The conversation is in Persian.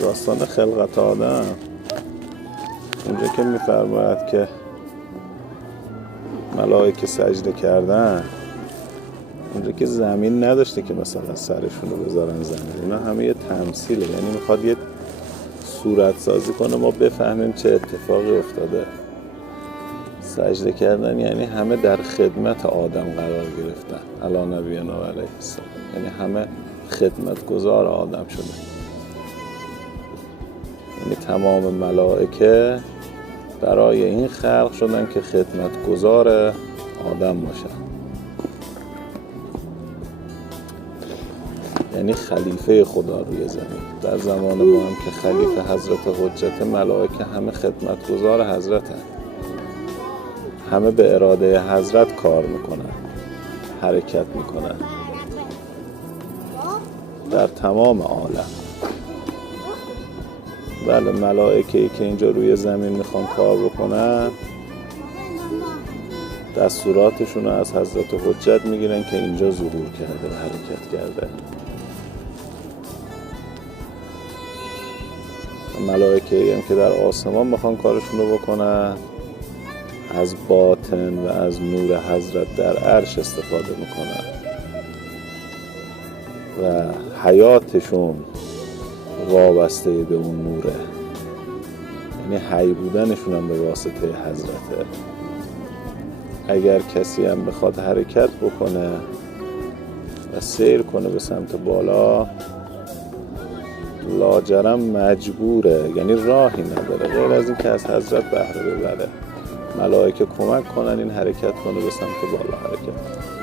داستان خلقت آدم اونجا که میفرماید که ملائکه سجده کردن، اونجا که زمین نداشته که مثلا سرشون رو بذارن زمین، اینا همه یه تمثیله، یعنی میخواد یه صورت سازی کنه ما بفهمیم چه اتفاقی افتاده. سجده کردن یعنی همه در خدمت آدم قرار گرفتن علی نبینا و علیه السلام، یعنی همه خدمتگزار آدم شده، یعنی تمام ملائکه برای این خلق شدن که خدمتگزار آدم باشن، یعنی خلیفه خدا روی زمین. در زمان ما هم که خلیفه حضرت حجت، ملائکه همه خدمتگزار حضرتن، همه به اراده حضرت کار میکنن، حرکت میکنن در تمام عالم. بله، ملائکه‌ای که اینجا روی زمین میخوان کار بکنن دستوراتشون رو از حضرت حجت میگیرن که اینجا ظهور کرده و حرکت کرده. ملائکه‌ای هم که در آسمان میخوان کارشون رو بکنن از باطن و از نور حضرت در عرش استفاده میکنن و حیاتشون وابسته به اون نوره، یعنی حی بودنشون هم به واسطه حضرته. اگر کسی هم بخواد حرکت بکنه و سیر کنه به سمت بالا، لاجرم مجبوره، یعنی راهی نداره غیر از این که از حضرت بهره ببره. ملائکه کمک کنن این حرکت کنه به سمت بالا حرکت.